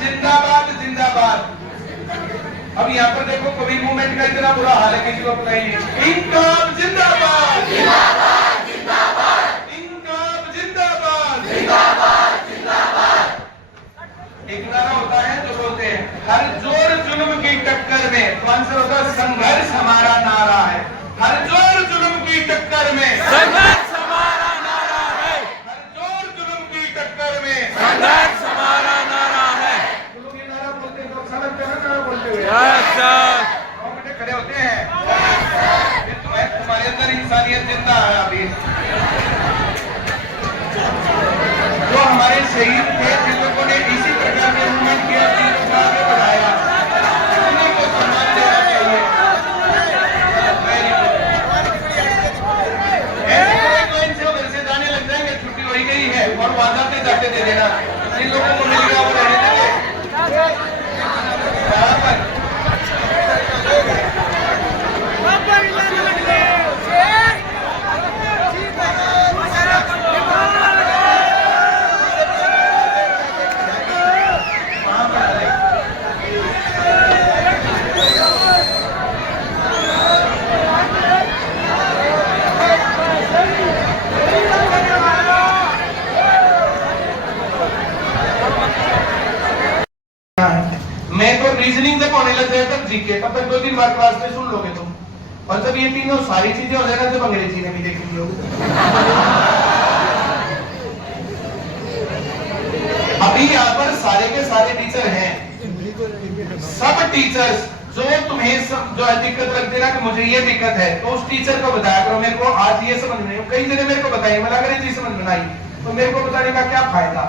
जिंदाबाद जिंदाबाद। अब यहाँ पर देखो कोविड मूवमेंट का इतना बुरा हाल है, किसी को पता ही नहीं। इनकलाब जिंदाबाद जिंदाबाद जिंदाबाद, इनकलाब जिंदाबाद जिंदाबाद जिंदाबाद। एक नारा होता है जो बोलते हैं हर जोर जुल्म की टक्कर में, तो आंसर होता है संघर्ष हमारा नारा है। हर जोर जुल्म की टक्कर में संघर्ष हमारा नारा है। हर जोर जुल्म की टक्कर में संघर्ष हमारा नारा है। तो लोग ये नारा बोलते हैं तो अच्छा लगता है ना नारा बोलते हुए। Yes sir. और बेटे खड़े होते हैं, तुम्हारे अंदर इंसानियत जिंदा है अभी। जो हमारे शहीद थे, जिन लोगों ने इसी प्रकार के मूवमेंट किया, आगे बढ़ाया, उन्हीं को सम्मान देना चाहिए। ऐसे कोई इनसे घर से जाने लग जाएंगे, छुट्टी हो ही गई है और वो आजाद जाके दे देना। जिन लोगों को मिल गया वो रहने देंगे। मैं तो रीजनिंग तक होने लग जाए तक जीके, तब तक 2-3 बार क्लास में सुन लोगे तुम। और जब ये तीनों सारी चीजें हो जाएगा जब अंग्रेजी में भी देखेंगे लोग। अभी यहाँ पर सारे के सारे टीचर हैं, सब टीचर्स जो तुम्हें जो है दिक्कत रखते ना कि मुझे ये दिक्कत है, तो उस टीचर को बताया करो मेरे को आज ये समझ नहीं। कई जगह मेरे को बताइए, मैं अगर ये चीज समझ बनाई तो मेरे को बताने का क्या फायदा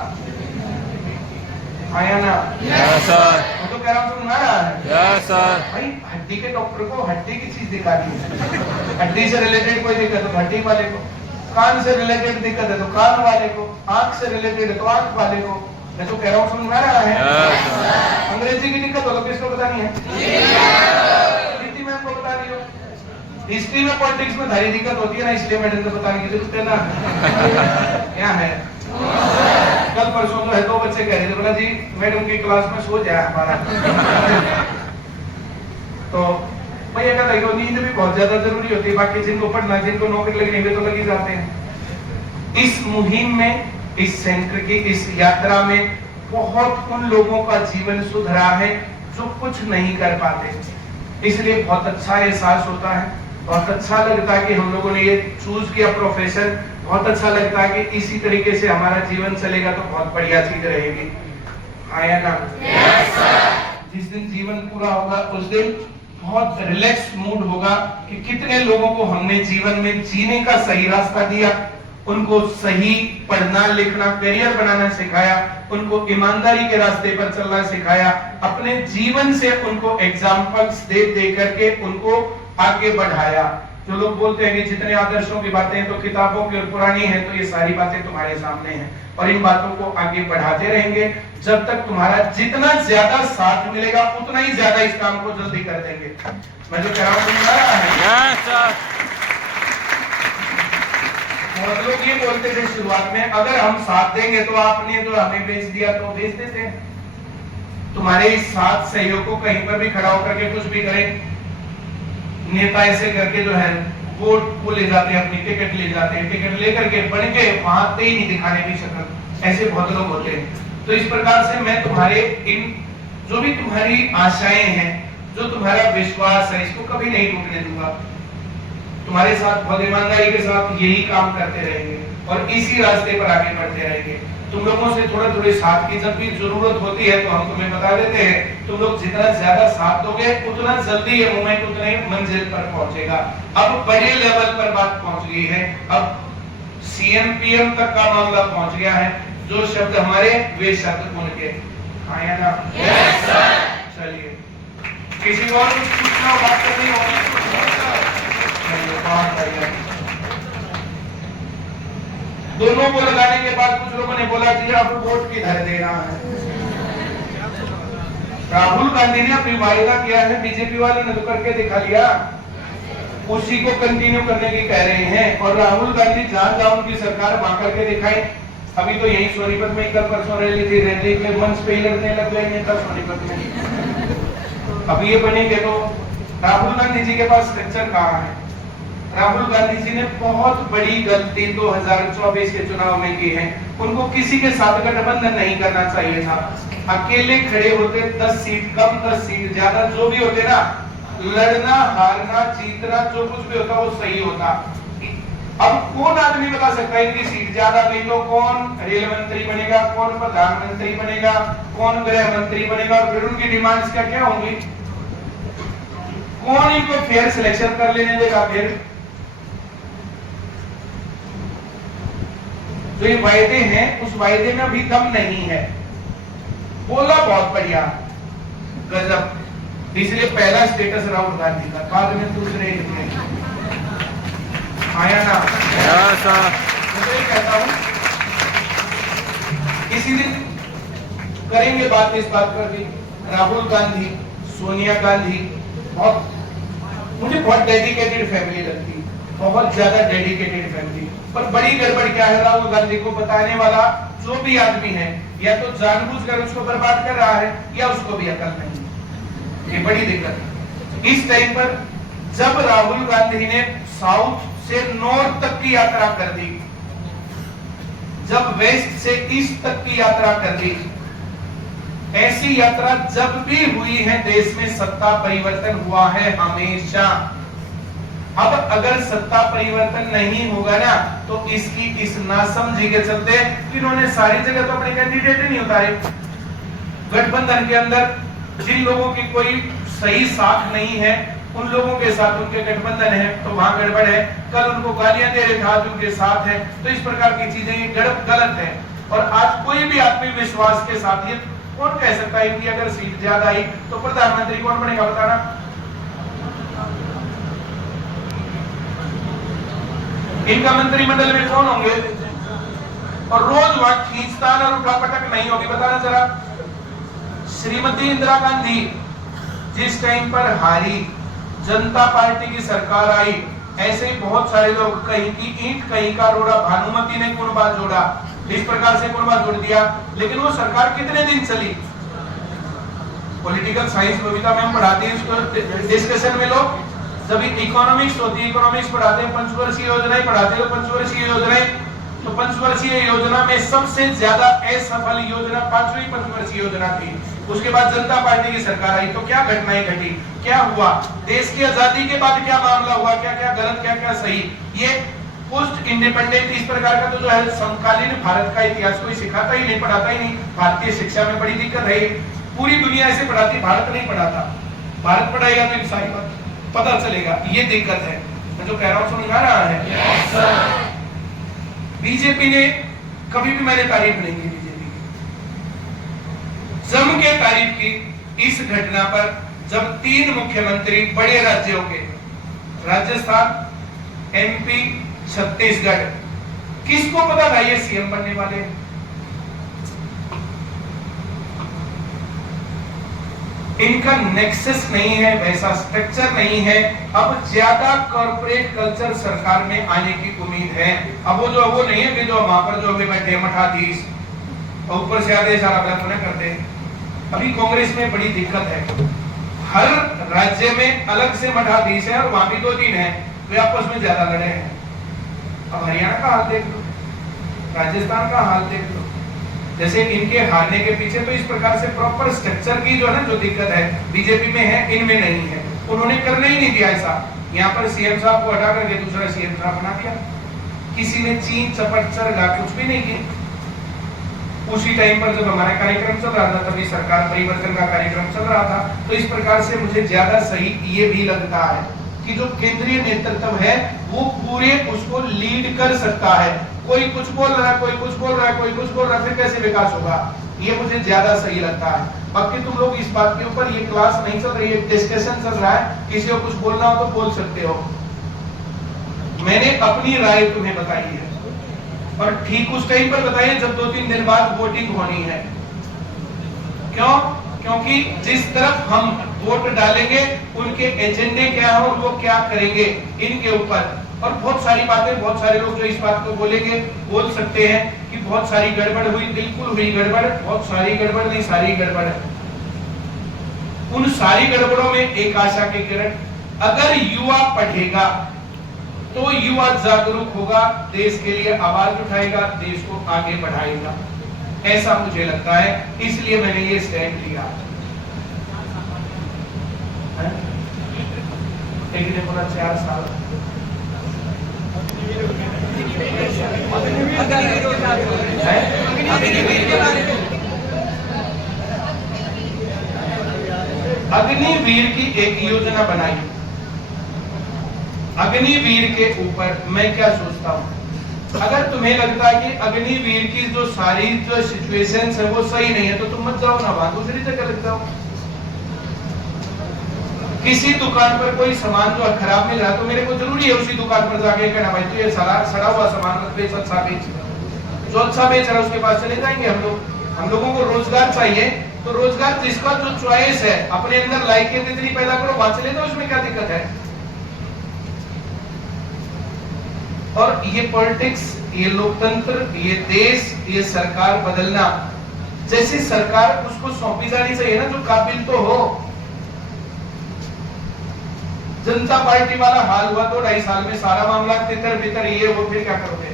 आया ना। Yes sir. मैं तो कह रहा हूँ सुनना रहा है। Yes sir. भाई हड्डी के डॉक्टर को हड्डी की चीज दिखानी है, हड्डी से रिलेटेड कोई दिक्कत है तो हड्डी वाले को, कान से रिलेटेड दिक्कत है तो कान वाले को, आंख से रिलेटेड है तो आंख वाले को। मैं तो कह रहा हूँ सुन रहा है। अंग्रेजी की दिक्कत हो तो किसको बतानी है? हिंदी में हमको बता रही हो, हिस्ट्री में पॉलिटिक्स में धारी दिक्कत होती है ना, इसलिए मैडम को बताने की जरूरत है ना। क्या है कल परसों तो है, 2 बच्चे कह रहे थे बोला जी मैडम की क्लास में सो जाए हमारा। तो भैया कहता है नींद भी बहुत ज्यादा जरूरी होती है, बाकी जिनको पढ़ना जिनको नौकरी लगनी है तो लगी जाते हैं। इस मुहिम में, इस सेंटर की इस यात्रा में बहुत उन लोगों का जीवन सुधरा है जो कुछ नहीं कर पाते, इसलिए बहुत अच्छा एहसास होता है, बहुत अच्छा लगता है कि हम लोगों ने ये चूज किया प्रोफेशन। बहुत अच्छा लगता है कि इसी तरीके से हमारा जीवन चलेगा तो बहुत बढ़िया चीज रहेगी। आया ना? yes, जिस दिन जीवन पूरा होगा उस दिन बहुत रिलैक्स मूड होगा कि कितने लोगों को हमने जीवन में जीने का सही रास्ता दिया, उनको सही पढ़ना लिखना करियर बनाना सिखाया, उनको ईमानदारी के रास्ते पर चलना सिखाया, अपने जीवन से उनको एग्जाम्पल्स दे दे करके उनको आगे बढ़ाया। जो लोग बोलते हैं कि जितने आदर्शों की बातें तो किताबों की और पुरानी है, तो ये सारी बातें तुम्हारे सामने हैं और इन बातों को आगे बढ़ाते रहेंगे। जब तक तुम्हारा जितना ज्यादा साथ मिलेगा उतना ही ज्यादा इस काम को जल्दी कर देंगे। मैं जो कह रहा हूँ बहुत लोग ये बोलते थे शुरुआत में अगर हम साथ देंगे तो आपने तो हमें बेच दिया, तो बेच देते हैं। तुम्हारे इस साथ सहयोग को कहीं पर भी खड़ा होकर के कुछ भी करें, नेता ऐसे करके जो है वोट को ले जाते हैं, अपनी टिकट ले जाते हैं, टिकट लेकर के बढ़ के वहां पे ही नहीं दिखाने की शक्ल, ऐसे बहुत लोग होते हैं। तो इस प्रकार से मैं तुम्हारे इन जो भी तुम्हारी आशाएं हैं, जो तुम्हारा विश्वास है, इसको कभी नहीं टूटने दूंगा। तुम्हारे साथ बहुत ईमानदारी के साथ यही काम करते रहेंगे और इसी रास्ते पर आगे बढ़ते रहेंगे। तुम लोगों से थोड़े साथ की जब भी जरूरत होती है तो हम तुम्हें बता देते हैं, तुम लोग जितना ज्यादा साथ दोगे उतना जल्दी ये मूवमेंट उतने मंजिल पर पहुंचेगा। अब बड़े लेवल पर बात पहुंच गई है, अब सीएम पीएम तक का मामला पहुंच गया है। जो शब्द हमारे वे शब्द उनके। आया ना? Yes sir. चलिए किसी और कुछ पूछना बात करनी होगी? दोनों को लगाने के बाद कुछ लोगों ने बोला कि अब वोट किधर देना है। राहुल गांधी ने अपनी वायदा किया है, बीजेपी वाले ने तो करके दिखा लिया, उसी को कंटिन्यू करने की कह रहे हैं। और राहुल गांधी जहां जहां उनकी सरकार वहां करके दिखाए, अभी तो यही सोनीपत में कल परसों रैली थी, रैली के मंच पे ही लड़ने लग गए नेता सोनीपत में। अब ये बनेंगे तो राहुल गांधी जी के पास स्ट्रक्चर कहाँ है? राहुल गांधी जी ने बहुत बड़ी गलती 2024 के चुनाव में की है। उनको किसी के साथ गठबंधन नहीं करना चाहिए था। अकेले खड़े होते 10 सीट कम 10 सीट ज्यादा जो भी होते ना, लड़ना हारना जीतना जो कुछ भी होता वो सही होता। अब कौन आदमी बता सकता है इनकी सीट ज्यादा गई तो कौन रेल मंत्री बनेगा, कौन प्रधानमंत्री बनेगा, कौन गृह मंत्री बनेगा, और फिर उनकी डिमांड्स क्या क्या होंगी? कौन इनको फेयर सिलेक्शन कर लेने देगा? फिर जो ये वायदे हैं उस वायदे में अभी दम नहीं है। बोला बहुत बढ़िया गजब, इसलिए पहला स्टेटस राहुल गांधी का, बाद में दूसरे आया ना। मैं तो कहता हूं किसी दिन करेंगे बात इस बात पर भी। राहुल गांधी, सोनिया गांधी मुझे बहुत डेडिकेटेड फैमिली लगती है, बहुत ज्यादा डेडिकेटेड फैमिली। पर बड़ी गड़बड़ क्या है, राहुल गांधी को बताने वाला जो भी आदमी है या तो जानबूझकर उसको बर्बाद कर रहा है या उसको भी अकल नहीं। ये बड़ी दिक्कत है। इस टाइम पर जब राहुल गांधी ने साउथ से नॉर्थ तक की यात्रा कर दी, जब वेस्ट से ईस्ट तक की यात्रा कर दी, ऐसी यात्रा जब भी हुई है देश में सत्ता परिवर्तन हुआ है हमेशा। अब अगर सत्ता परिवर्तन नहीं होगा ना तो इसकी इस नासमझी के चलते इन्होंने सारी जगह तो अपने कैंडिडेट ही नहीं उतारे। गठबंधन के अंदर जिन लोगों की कोई सही साख नहीं है उन लोगों के साथ उनके गठबंधन है तो वहां गड़बड़ है। कल उनको गालियां दे रहे थे, आज उनके साथ है। तो इस प्रकार की चीजें ये गलत है। और आज कोई भी आदमी विश्वास के साथ, ये कौन कह सकता है कि अगर सीट ज्यादा आई तो प्रधानमंत्री कौन बनेगा? बताना। इनका मंत्रिमंडल में कौन होंगे? और रोज वहां खींचतान और उठापटक नहीं होगी। बताना जरा। श्रीमती इंदिरा गांधी जिस टाइम पर हारी, जनता पार्टी की सरकार आई, ऐसे ही बहुत सारे लोग, कहीं की ईंट कहीं का रोड़ा, भानुमति ने कुनबा जोड़ा, इस प्रकार से कुनबा जोड़ दिया। लेकिन वो सरकार कितने दिन चली? पॉलिटिकल साइंस बबीता मैम पढ़ाती है उसको डिस्कशन में लोग, जब इकोनॉमिक्स होती है, इकोनॉमिक्स पढ़ाते हैं, पंचवर्षीय योजनाएं पढ़ाते हैं। पंचवर्षीय योजनाएं, तो पंचवर्षीय योजना में सबसे ज्यादा असफल योजना 5वीं पंचवर्षीय योजना थी। उसके बाद जनता पार्टी की सरकार आई तो क्या घटनाएं घटी, क्या हुआ, देश की आजादी के बाद क्या मामला हुआ, क्या क्या गलत क्या क्या सही। ये पोस्ट इंडिपेंडेंट इस प्रकार का तो जो है समकालीन भारत का इतिहास कोई सिखाता ही नहीं, पढ़ाता ही नहीं। भारतीय शिक्षा में बड़ी दिक्कत है। पूरी दुनिया ऐसे पढ़ाती, भारत नहीं पढ़ाता। भारत पढ़ाएगा तो इन सारी बात पता चलेगा। ये दिक्कत है। मैं जो कह रहा हूं समझ आ रहा है? बीजेपी ने कभी भी मैंने तारीफ नहीं की, बीजेपी की जम के तारीफ की इस घटना पर जब 3 मुख्यमंत्री बड़े राज्यों के, राजस्थान, एमपी, छत्तीसगढ़, किसको पता था ये सीएम बनने वाले? इनका नेक्सस नहीं है, वैसा स्ट्रक्चर नहीं है। अब ज्यादा कॉर्पोरेट कल्चर सरकार में आने की उम्मीद है। अब वो नहीं है कि जो वहां पर जो बैठे मठाधीश और ऊपर से आदेश आराधना करते हैं। अभी कांग्रेस में बड़ी दिक्कत है। हर राज्य में अलग से मठाधीश है और वहां भी 2-3 है, वे आपस में ज्यादा लड़े हैं। अब हरियाणा का हाल देख लो, राजस्थान का हाल देख लो। जैसे इनके हारने के पीछे तो इस प्रकार से प्रॉपर स्ट्रक्चर की जो है ना जो दिक्कत है, बीजेपी में है, इनमें नहीं है। उन्होंने करने ही नहीं दिया ऐसा। यहाँ पर सीएम साहब को हटा करके दूसरा सीएम साहब बना दिया। किसी ने चीन चपट चरगा कुछ भी नहीं की। उसी टाइम पर जब हमारा कार्यक्रम चल रहा था तभी सरकार परिवर्तन का कार्यक्रम चल रहा था। तो इस प्रकार से मुझे ज्यादा सही ये भी लगता है कि जो केंद्रीय नेतृत्व है वो पूरे उसको लीड कर सकता है। कोई कुछ बोल रहा है, कोई कुछ बोल रहा है, कोई कुछ बोल रहा है, फिर कैसे विकास होगा? ये मुझे ज्यादा सही लगता है। बाकी तुम लोग इस बात के ऊपर, ये क्लास नहीं चल रही है, डिस्कशन चल रहा है, किसी को कुछ बोलना हो तो बोल सकते हो। मैंने अपनी राय तुम्हें बताई है और ठीक उस टाइम पर बताइए जब 2-3 दिन बाद वोटिंग होनी है। क्यों? क्योंकि जिस तरफ हम वोट डालेंगे उनके एजेंडे क्या है और वो क्या करेंगे इनके ऊपर। और बहुत सारी बातें, बहुत सारे लोग जो इस बात को बोलेंगे, बोल सकते हैं कि बहुत सारी गड़बड़ हुई, बिल्कुल हुई गड़बड़, बहुत सारी गड़बड़ नहीं, सारी गड़बड़ है। उन सारी गड़बड़ों में एक आशा की किरण, अगर युवा पढ़ेगा तो युवा जागरूक होगा, देश के लिए आवाज उठाएगा, देश को आगे बढ़ाएगा, ऐसा मुझे लगता है। इसलिए मैंने ये स्टैंड लिया। एक ने बोला 4 साल, अग्निवीर की एक योजना बनाई। अग्निवीर के ऊपर मैं क्या सोचता हूं, अगर तुम्हें लगता है कि अग्निवीर की जो सारी जो सिचुएशंस है वो सही नहीं है तो तुम मत जाओ ना, वहां दूसरी जगह लग जाओ। किसी दुकान पर कोई सामान जो खराब मिल रहा है तो मेरे को जरूरी है उसी दुकान पर जाके कहना भाई तू ये सड़ा हुआ सामान मत बेच, अच्छा बेच। जो अच्छा बेच रहा है उसके पास चले जाएंगे हम लोग। हम लोगों को रोजगार चाहिए, तो रोजगार जिसका जो चॉइस है अपने अंदर लाइकियत इतनी पैदा करो, वहां चले जाओ, उसमें क्या दिक्कत है। और ये पॉलिटिक्स, ये लोकतंत्र, ये देश, ये सरकार बदलना, जैसी सरकार उसको सौंपी जानी चाहिए ना जो काबिल तो हो। जनता पार्टी वाला हाल हुआ तो 2.5 साल में सारा मामला तितर बितर ये वो, फिर क्या करोगे।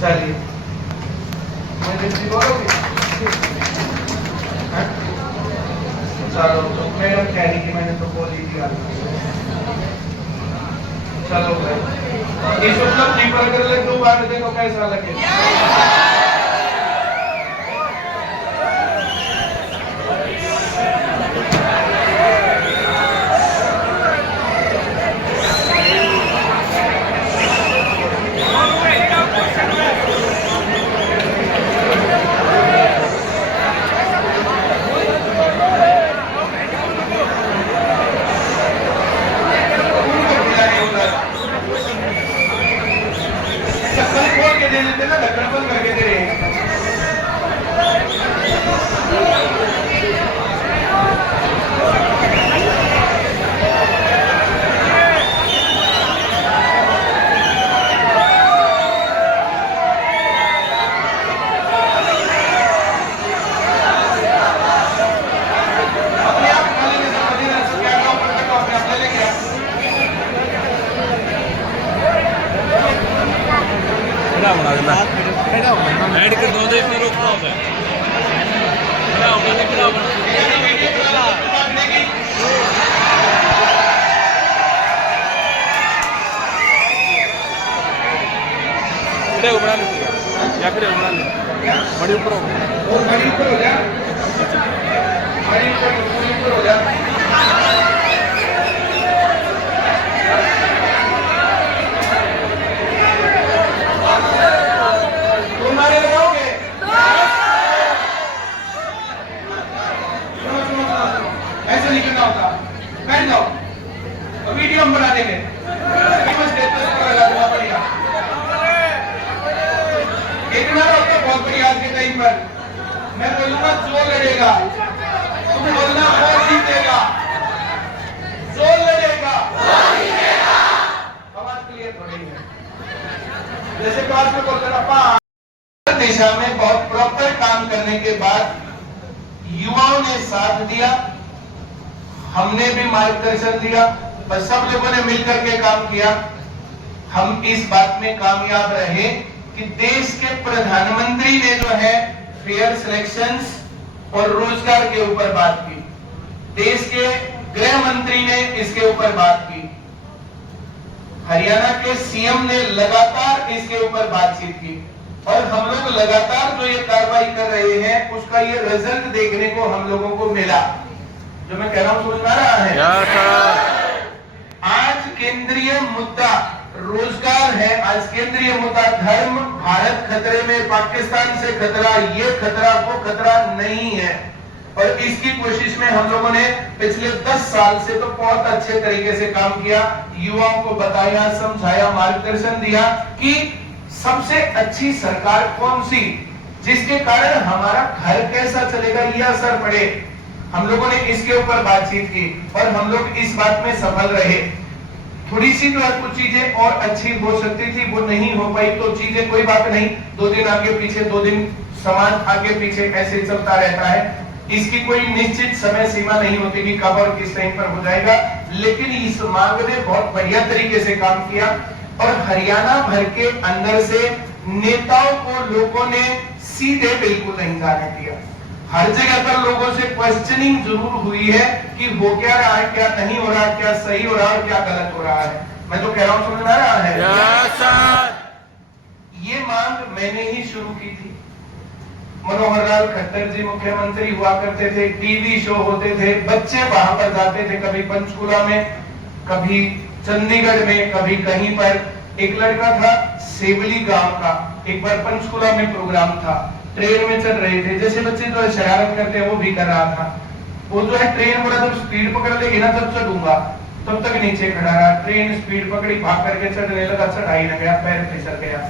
चलिए चलो, तो मैडम कह रही कि मैंने तो बोल ही दिया। चलो भाई, इस उपलब्धि पर अगर लड्डू बांट दे तो कैसा लगे। ऐड कर दो, देख में रोकना होगा। बड़ा या फिर बड़ी ऊपर हो जा, बड़ी ऊपर हो जा। वीडियो हम बना देंगे, इतना बहुत बड़ी आज के टाइम पर मैं बोलूंगा जो लड़ेगा, तुम बोलना वो जीतेगा, जो लड़ेगा आवाज क्लियर थोड़ी है। जैसे क्लास में बोलते ना, दिशा में बहुत प्रॉपर काम करने के बाद युवाओं ने साथ दिया, हमने भी मार्गदर्शन दिया और सब लोगों ने मिलकर के काम किया। हम इस बात में कामयाब रहे कि देश के प्रधानमंत्री ने जो है फेयर सिलेक्शंस और रोजगार के ऊपर बात की, देश के गृह मंत्री ने इसके ऊपर बात की, हरियाणा के सीएम ने लगातार इसके ऊपर बातचीत की और हम लोग लगातार जो ये कार्रवाई कर रहे हैं उसका ये रिजल्ट देखने को हम लोगों को मिला। जो मैं कह रहा हूं समझ में आ रहा है। आज केंद्रीय मुद्दा रोजगार है, आज केंद्रीय मुद्दा धर्म, भारत खतरे में, पाकिस्तान से खतरा, ये खतरा वो खतरा नहीं है। और इसकी कोशिश में हम लोगों ने पिछले 10 साल से तो बहुत अच्छे तरीके से काम किया, युवाओं को बताया, समझाया, मार्गदर्शन दिया कि सबसे अच्छी सरकार कौन सी, जिसके कारण हमारा घर कैसा चलेगा ये असर पड़े। हम लोगों ने इसके ऊपर बातचीत की और हम लोग इस बात में सफल रहे। थोड़ी सी जो है कुछ चीजें और अच्छी हो सकती थी, वो नहीं हो पाई, तो चीजें कोई बात नहीं, 2 दिन आगे पीछे, 2 दिन समाज आगे पीछे ऐसे चलता रहता है। इसकी कोई निश्चित समय सीमा नहीं होती कि कब और किस टाइम पर हो जाएगा। लेकिन इस मांग ने बहुत बढ़िया तरीके से काम किया और हरियाणा भर के अंदर से नेताओं को लोगों ने सीधे बिल्कुल नहीं जाने दिया। हर जगह पर लोगों से क्वेश्चनिंग जरूर हुई है कि हो क्या रहा है, क्या नहीं हो रहा है, क्या सही हो रहा है और क्या गलत हो रहा है। मैं तो कह रहा हूं, समझ में आ रहा है? ये मांग मैंने ही शुरू की थी। मनोहर लाल खट्टर जी मुख्यमंत्री हुआ करते थे, टीवी शो होते थे, बच्चे वहां पर जाते थे, कभी पंचकुला में, कभी चंडीगढ़ में, कभी कहीं पर। एक लड़का था सेवली गांव का, एक बार पंचकुला में प्रोग्राम था, ट्रेन में चल रहे थे, जैसे बच्चे जो है शरारत करते हैं वो भी कर रहा था। वो जो है ट्रेन बोला जब स्पीड पकड़ लेगी ना तब चढ़ूंगा, तब तक नीचे खड़ा रहा। ट्रेन स्पीड पकड़ी, भाग करके चढ़ने लगा, चढ़ाई न गया, पैर फिसल गया,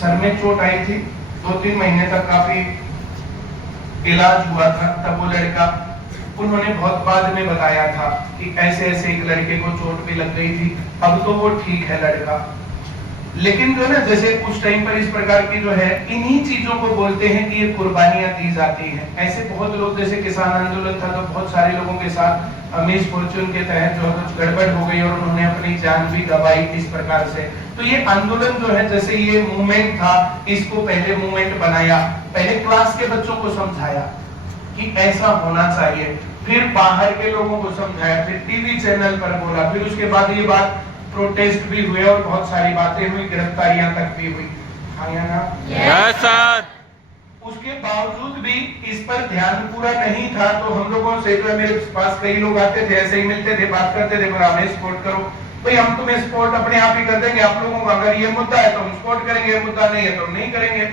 सर में चोट आई थी, 2-3 महीने तक काफी इलाज हुआ था। तब वो लड़का, उन्होंने बहुत बाद में बताया था कि ऐसे ऐसे एक लड़के को चोट भी लग गई थी, अब तो वो ठीक है लड़का। लेकिन जो है ना, जैसे उस टाइम पर इस प्रकार की जो है इन्हीं चीजों को बोलते हैं कि ये कुर्बानियां दी जाती हैं। ऐसे बहुत लोग, जैसे किसान आंदोलन था तो बहुत सारे लोगों के साथ मिसफॉर्चून के तहत जो कुछ गड़बड़ हो गई और उन्होंने अपनी जान भी गंवाई इस प्रकार से। तो ये आंदोलन जो है, जैसे ये मूवमेंट था, इसको पहले मूवमेंट बनाया, पहले क्लास के बच्चों को समझाया कि ऐसा होना चाहिए, फिर बाहर के लोगों को समझाया, फिर टीवी चैनल पर बोला, फिर उसके बाद ये बात प्रोटेस्ट भी हुए और बहुत सारी बातें हुई, गिरफ्तारियां तक भी हुई। हाँ या ना? Yes sir. उसके बावजूद भी इस पर ध्यान पूरा नहीं था। तो हम लोगों से जो है, मेरे पास कई लोग आते थे, ऐसे ही मिलते थे, बात करते थे, हमें सपोर्ट करो भाई, हम तुम्हें सपोर्ट अपने आप ही कर देंगे, आप लोगों का अगर ये मुद्दा है तो हम सपोर्ट करेंगे, मुद्दा नहीं है तो हम नहीं करेंगे,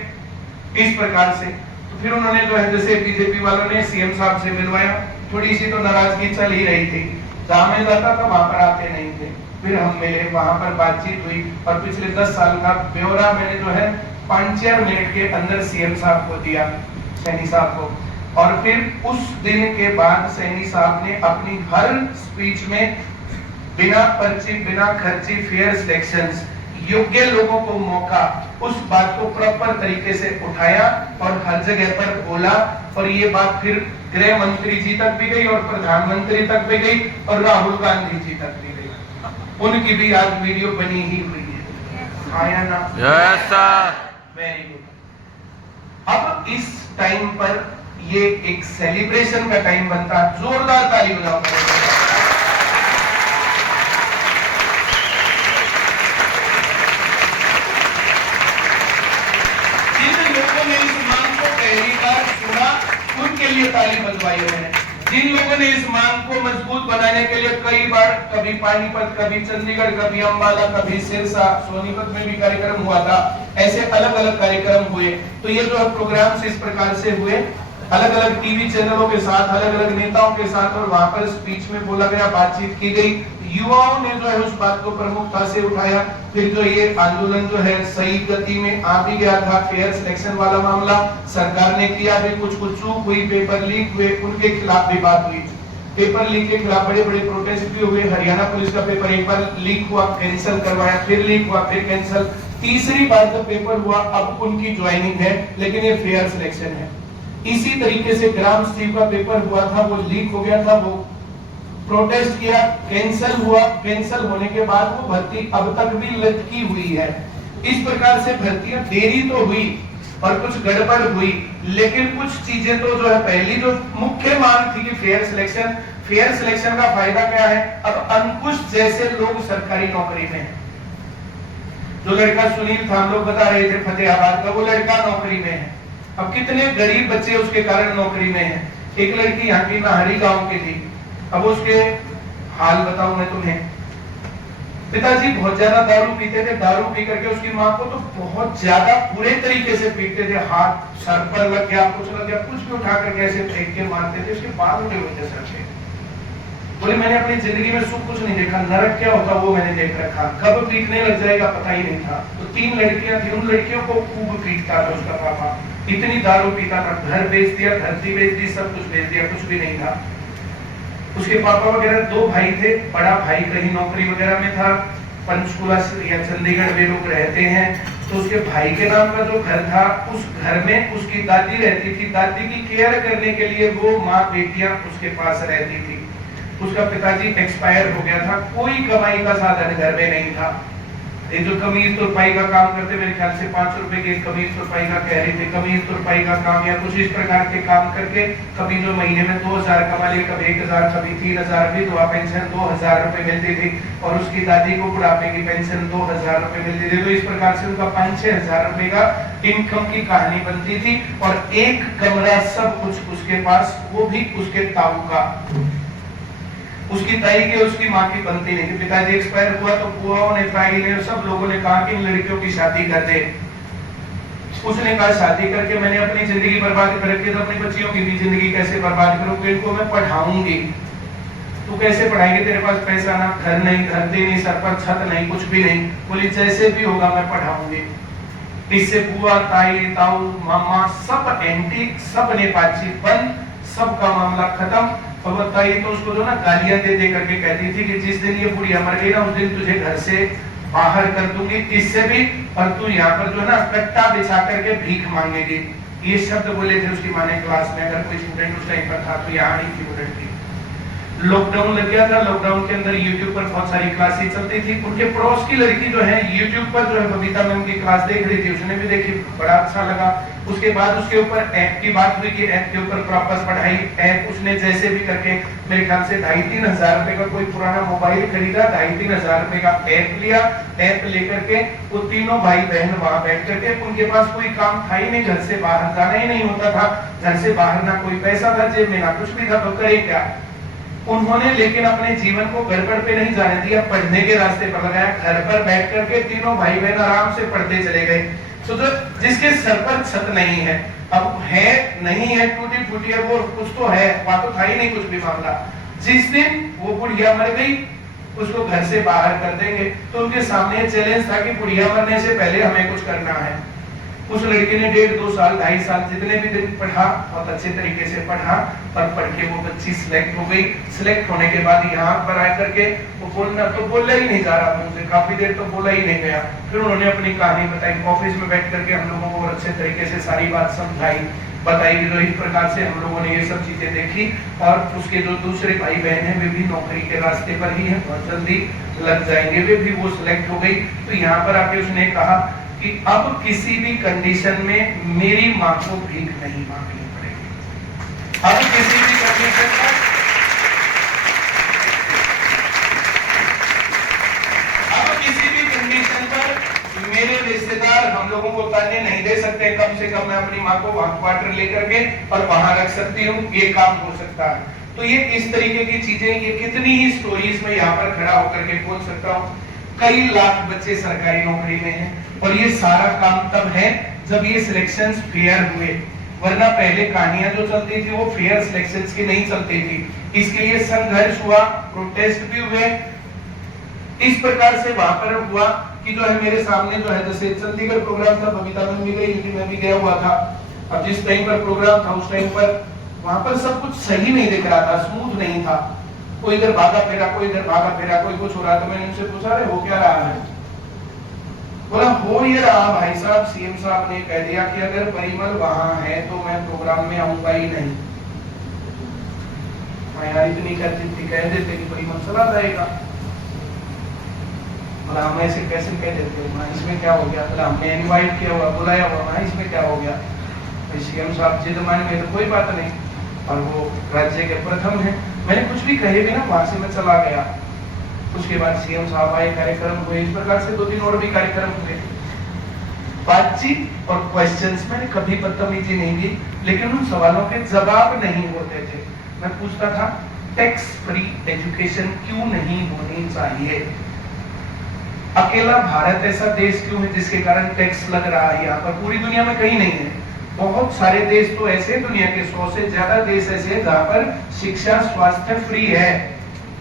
इस प्रकार से। तो फिर उन्होंने जो है, जैसे बीजेपी वालों ने सीएम साहब से मिलवाया, थोड़ी सी तो नाराजगी चल ही रही थी, जहां मैं जाता था वहां पर आते नहीं थे। फिर हम मिले, वहां पर बातचीत हुई और पिछले 10 साल का ब्यौरा मैंने जो है 5-4 मिनट के अंदर सीएम साहब को दिया, सैनी साहब को। और फिर उस दिन के बाद सैनी साहब ने अपनी हर स्पीच में बिना पर्ची, बिना खर्ची, फेयर सिलेक्शंस, योग्य लोगों को मौका, उस बात को प्रॉपर तरीके से उठाया और हर जगह पर बोला। और ये बात फिर गृह मंत्री जी तक भी गई और प्रधानमंत्री तक भी गई और राहुल गांधी जी तक भी गई, उनकी भी आज वीडियो बनी ही हुई है। आया ना? Yes sir. Very good. अब इस टाइम पर ये एक सेलिब्रेशन का टाइम बनता, जोरदार ताली बजाओ। जिन लोगों ने इस मांग को पहली बार सुना उनके लिए ताली बजवाई मैंने। जिन लोगों ने इस मांग को मजबूत बनाने के लिए कई बार, कभी पानीपत, कभी चंडीगढ़, कभी अंबाला, कभी सिरसा, सोनीपत में भी कार्यक्रम हुआ था, ऐसे अलग अलग कार्यक्रम हुए। तो ये जो प्रोग्राम्स इस प्रकार से हुए, अलग अलग टीवी चैनलों के साथ, अलग अलग नेताओं के साथ, और वहां पर स्पीच में बोला गया, बातचीत की गई, युवाओं ने जो है उस बात को प्रमुखता से उठाया। फिर जो ये आंदोलन जो है सही गति में आ भी गया था। फेयर सिलेक्शन वाला मामला सरकार ने किया भी, कुछ चूक हुई, पेपर लीक हुए, उनके खिलाफ भी बात हुई। पेपर लीक के खिलाफ बड़े बड़े प्रोटेस्ट भी हुए। हरियाणा पुलिस का पेपर एक बार लीक हुआ, कैंसिल करवाया, फिर लीक हुआ, फिर कैंसिल, तीसरी बार जब पेपर हुआ अब उनकी ज्वाइनिंग है, लेकिन ये फेयर सिलेक्शन है। इसी तरीके से ग्राम स्टीव का पेपर हुआ था, वो लीक हो गया था, वो प्रोटेस्ट किया, कैंसिल हुआ, कैंसिल होने के बाद वो भर्ती अब तक भी लटकी हुई है। इस प्रकार से भर्तियां देरी तो हुई और कुछ गड़बड़ हुई, लेकिन कुछ चीजें तो जो है, पहली जो मुख्य मांग थी कि फेयर सिलेक्शन, फेयर सिलेक्शन का फायदा क्या है, अब अंकुश जैसे लोग सरकारी नौकरी में हैं। जो लड़का सुनील था, हम लोग बता रहे थे फतेहाबाद का, वो लड़का नौकरी में है। अब कितने गरीब बच्चे उसके कारण नौकरी में हैं। एक लड़की यहाँ की नाहरी गांव की थी, अब उसके हाल बताऊं मैं तुम्हें। पिताजी बहुत ज्यादा दारू पीते थे, दारू पी करके उसकी माँ को तो बहुत ज्यादा बुरे तरीके से पीटते थे, हाथ सर पर लग गया, कुछ लग गया, कुछ भी उठा करके ऐसे फेंक के मारते थे, उसके बाल उठे हुए थे सर से। बोले मैंने अपनी जिंदगी में सुख कुछ नहीं देखा, नरक क्या होता वो मैंने देख रखा, कब पीटने लग जाएगा पता ही नहीं था। तो 3 लड़कियां थी, उन लड़कियों को खूब पीटता था उसका पापा, इतनी दारू पीता था, घर बेच दिया, धरती बेच दी, सब कुछ बेच दिया, कुछ भी नहीं था। उसके पापा वगैरह 2 भाई थे, बड़ा भाई कहीं नौकरी वगैरह में था, पंचकुला या चंडीगढ़ वे लोग रहते हैं। तो उसके भाई के नाम का जो घर था, उस घर में उसकी दादी रहती थी। दादी की केयर करने के लिए वो माँ बेटियां उसके पास रहती थी। उसका पिताजी एक्सपायर हो गया था, कोई कमाई का साधन घर में नहीं था। ये जो कमीज तुरपाई का काम करते, मेरे ख्याल से 5 रुपए की कमीज तुरपाई का कह रहे थे, कमीज तुरपाई का काम या कुछ इस प्रकार के काम करके कभी जो महीने में 2000 कमा लिए, कभी 1000, कभी 3000, विधवा पेंशन 2000 रुपए मिलती थी और उसकी दादी को बुढ़ापे की पेंशन 2000 रुपए मिलती थी। तो इस प्रकार से उनका 5-6 हजार रुपए का इनकम की कहानी बनती थी और एक कमरा सब कुछ उसके पास, वो भी उसके ताऊ का। उसकी ताई के उसकी माँ की बनती नहीं थी। पिताजी एक्सपायर हुआ तो बुआओं ने, ताई ने, सब लोगों ने कहा कि इन लड़कियों की शादी कर दे। उसने कहा शादी करके मैंने अपनी जिंदगी बर्बाद कर रखी है, तो अपनी बच्चियों की भी जिंदगी कैसे बर्बाद करूंगी, इनको मैं पढ़ाऊंगी। तू कैसे पढ़ाएगी, तेरे पास पैसा ना, घर नहीं, धरती नहीं, सर पर छत नहीं, कुछ भी नहीं। बोली जैसे भी होगा मैं पढ़ाऊंगी। इससे बुआ, ताई, ताऊ, मामा सब एंटी, सब ने बातचीत बंद, सबका मामला खत्म। और बताइए तो उसको जो ना गालियां दे दे करके कहती थी कि जिस दिन ये बुढ़िया मर गई ना, उस दिन तुझे घर से बाहर कर दूंगी, इससे भी, और तू यहाँ पर जो है ना कट्टा बिछा करके भीख मांगेगी। ये शब्द बोले थे उसकी माँ ने क्लास में। अगर कोई स्टूडेंट उस टाइम पर था तो यहाँ नहीं थी वो लड़की। लॉकडाउन लग गया था, लॉकडाउन के अंदर यूट्यूब पर बहुत सारी क्लासेस चलती थी। उनके पड़ोस की लड़की जो है यूट्यूब पर जो है बबीता मैम की क्लास देख रही थी, उसने भी देखी, बड़ा अच्छा लगा। उसके बाद उसके ऊपर ऐप की बात हुई कि ऐप के ऊपर प्रॉपर पढ़ाई। ऐप उसने जैसे भी करके मेरे ख्याल से 2,5-3 हजार रुपए का कोई पुराना मोबाइल खरीदा, 2,5-3 हजार रुपए का ऐप लिया। ऐप लेकर के वो तीनों भाई बहन वहां बैठ करके, उनके पास कोई काम था ही नहीं, घर से बाहर जाना ही नहीं होता था, घर से बाहर ना कोई पैसा था जेब में, ना कुछ भी था, तो करे क्या। उन्होंने लेकिन अपने जीवन को गड़बड़ पे नहीं जाने दिया, पढ़ने के रास्ते पर लगाया। घर पर बैठ करके तीनों भाई बहन आराम से पढ़ते चले गए। तो जिसके सर पर छत नहीं है, अब है नहीं है, टूटी फूटी है, वो कुछ तो है, वहां तो था ही नहीं कुछ भी मामला। जिस दिन वो बुढ़िया मर गई, उसको घर से बाहर कर देंगे। तो उनके सामने चैलेंज था कि बुढ़िया मरने से पहले हमें कुछ करना है। उस लड़की ने 1.5-2 साल 2.5 साल जितने भी दिन पढ़ा, बहुत अच्छे तरीके से पढ़ा और पढ़ के वो बच्ची सिलेक्ट हो गई। सिलेक्ट होने के बाद यहाँ पर आकर के वो बोलना तो बोला ही नहीं जा रहा था मुझे, काफी देर तो बोला ही नहीं गया। फिर उन्होंने अपनी कहानी बताई, ऑफिस में बैठ करके हम लोगों को अच्छे तरीके से सारी बात समझाई, बताई कि तो इस प्रकार से हम लोगों ने ये सब चीजें देखी। और उसके जो दूसरे भाई बहन हैं वे भी नौकरी के रास्ते पर ही हैं, बहुत जल्दी लग जाएंगे, वे भी वो सिलेक्ट हो गई। तो यहाँ पर आके उसने कहा कि अब किसी भी कंडीशन में मेरी माँ को भीख नहीं मांगनी पड़ेगी। अब किसी भी कंडीशन पर, अब किसी भी कंडीशन पर मेरे रिश्तेदार हम लोगों को ताने नहीं दे सकते। कम से कम मैं अपनी माँ को वहां क्वार्टर लेकर के और वहां रख सकती हूँ, ये काम हो सकता है। तो ये इस तरीके की चीजें, ये कितनी ही स्टोरीज में यहाँ पर खड़ा होकर के बोल सकता हूँ। कई लाख बच्चे सरकारी नौकरी में हैं और ये सारा काम तब है जब ये सिलेक्शंस फेयर हुए, वरना पहले कहानियां जो चलती थी वो फेयर सिलेक्शंस की नहीं चलती थी। इसके लिए संघर्ष हुआ, प्रोटेस्ट भी हुए। इस प्रकार से वहां पर हुआ कि जो है मेरे सामने जो है, जैसे चंडीगढ़ प्रोग्राम था, बबीता मैम भी गई थी, मैं भी गया हुआ था। अब जिस टाइम पर प्रोग्राम था उस टाइम पर वहां पर सब कुछ सही नहीं दिख रहा था, स्मूथ नहीं था। कोई इधर भागा फेरा, कोई इधर भागा फेरा, कोई कुछ हो रहा। तो मैंने उनसे पूछा, अरे हो क्या रहा है? बोला हो ये रहा भाई साहब, सीएम साहब ने कह दिया कि अगर परिमल वहां है तो मैं प्रोग्राम में आऊंगा ही नहीं। मैं यार इतनी कहती कह देते कि परिमल चला जाएगा। बोला हम ऐसे कैसे कह देते हो, इसमें क्या हो गया? बोला हमने इनवाइट किया हुआ, बुलाया हुआ, इसमें क्या हो गया? सीएम साहब जिद मान गए तो कोई बात नहीं, और वो राज्य के प्रथम है। मैंने कुछ भी कहे भी ना, वहां से मैं चला गया। उसके बाद सीएम साहब आए, कार्यक्रम हुए, इस प्रकार से 2-3 और भी कार्यक्रम हुए। बातचीत और क्वेश्चंस, मैंने कभी बदतमीजी नहीं की, लेकिन उन सवालों के जवाब नहीं होते थे। मैं पूछता था टैक्स फ्री एजुकेशन क्यों नहीं होनी चाहिए? अकेला भारत ऐसा देश क्यों है जिसके कारण टैक्स लग रहा है? यहाँ पर पूरी दुनिया में कहीं नहीं है। बहुत सारे देश तो ऐसे, दुनिया के 100 से ज्यादा देश ऐसे हैं जहाँ पर शिक्षा, स्वास्थ्य फ्री है,